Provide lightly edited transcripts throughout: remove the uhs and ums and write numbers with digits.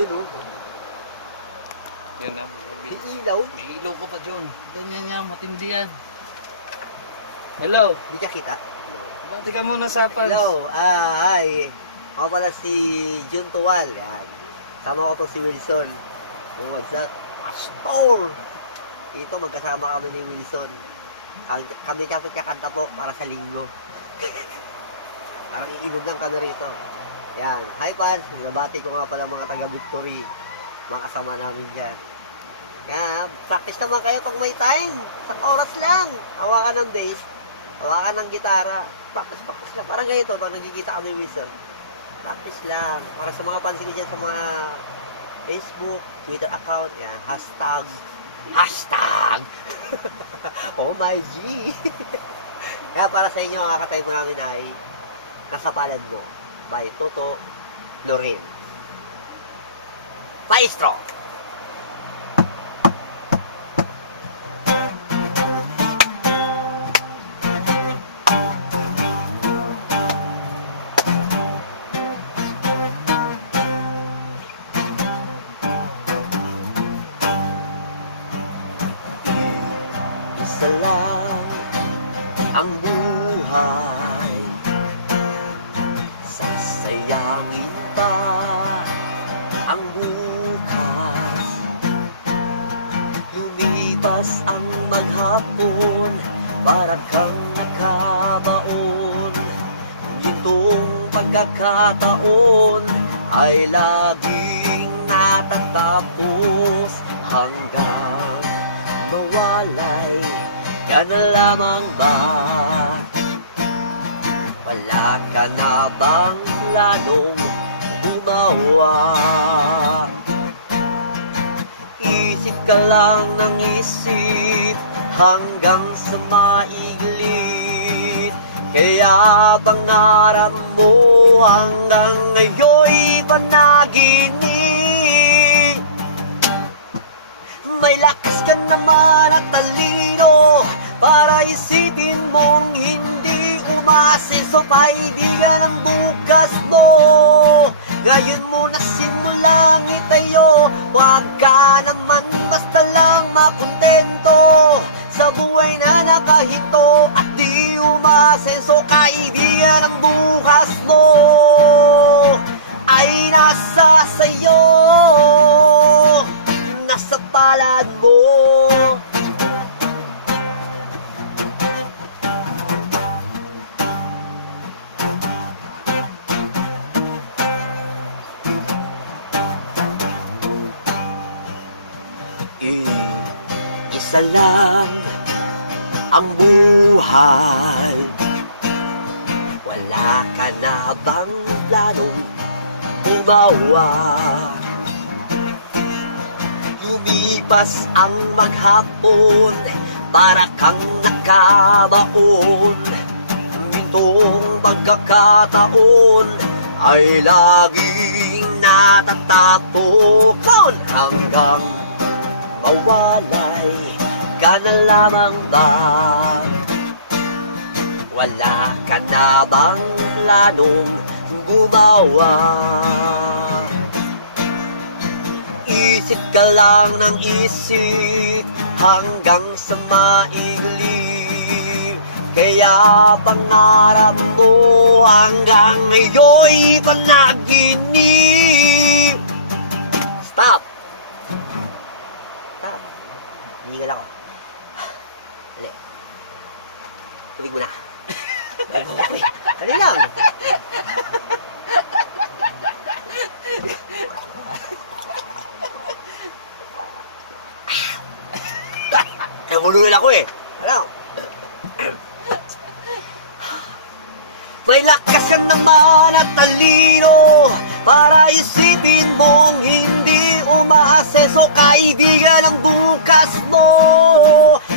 Yun, oh. Yan na. May ilaw. May ilaw ko pa, John. Ganyan yan, matindi yan. Hello. Hindi ka kita. Bati ka muna sa fans. Hello. Hi. Ako pala si Jun Tuwal. Yan. Sama ko to si Wilson. Oh, what's up? Astor! Ito, magkasama kami ni Wilson. Kami kakanta po para sa linggo. Parang iinugan ka na rito. Yan. Hi, fans. Nabati ko nga pala mga taga-Victory. Mga kasama namin dyan. Yan. Practice naman kayo pag may time. Sa oras lang. Hawakan ng bass. Hawakan ng gitara. Practice lang. Parang ganito. Pag nagkikita kami, Wilson. Practice lang. Para sa mga pansin ko dyan sa mga Facebook, Twitter account. Yan. Hashtags. Hashtag! Oh my G! Kaya para sa inyo, ang kakatay mo namin ay Nasa Palad Mo by Toto Lorin. Maestro! Isa lang ang buhay, sasayangin pa ang bukas. Lumipas ang maghapon, para kang nakabaon. Itong pagkakataon ay laging natatapos hanggang mawalay ka na lamang ba? Wala ka na bang planong gumawa? Isip ka lang ng isip hanggang sa maiglit. Kaya pangarap mo hanggang ngayon'y panaginip. May lakas ka naman at talino para isipin mong hindi umaseso kaibigan ang bukas mo. Ngayon mo na simulang itayo, huwag ka naman basta lang makontento sa buhay na nakahinto at di umaseso kaibigan ang bukas mo ay nasa sayo. Nasa palad mo. Isa lang ang buhay, wala ka na bang planong gumawa? Lumipas ang maghapon, para kang nakabaon. Itong pagkakataon ay laging natatapon hanggang mawalay ka na lamang ba? Wala ka na bang planong gumawa? Isip ka lang ng isip hanggang sa maigli. Kaya pangarap mo hanggang ngayon'y panaginip. Stop! Stop. Hinigal ako. Dali. Tulig mo na. Dali lang. Nabulunan ako eh. Alam. May lakas ka naman at talino para isipin mong hindi umaaseso kaibigan ang bukas mo.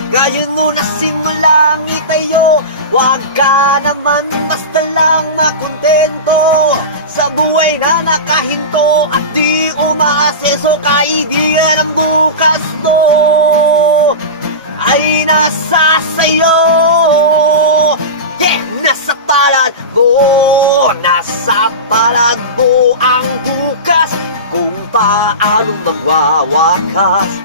Ngayon mo na simulang itayo, huwag ka naman basta lang makontento sa buhay na nakahinto at di umaaseso kaibigan ang bukas mo ay nasa sayo. Yeah! Nasa palad mo, nasa palad mo ang bukas. Kung paanong magwawakas.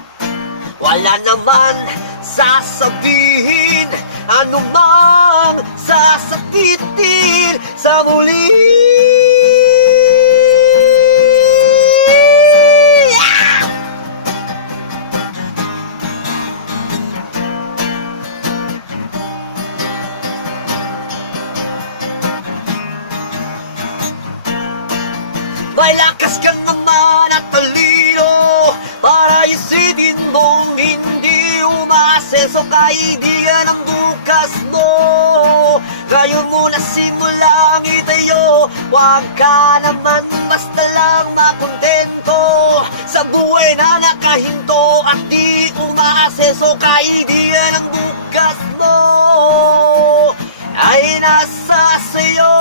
Wala naman sasabihin, anumang sasakitin sa muli. May lakas kang naman at talino para isipin mong hindi umasenso kaibigan ang bukas mo. Ngayon mo na simulang itayo, huwag ka naman basta lang makontento sa buhay na nakahinto at di umasenso kaibigan ang bukas mo ay nasa sayo,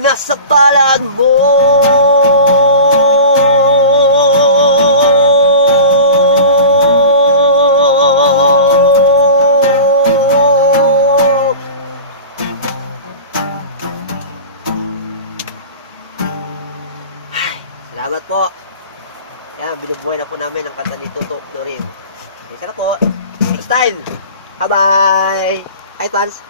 nasa palad mo. Salamat po. Yan, binubuhay na po namin ang kanta ni Toto Dorin. Isa na po. Next time. Bye-bye. Hi, fans.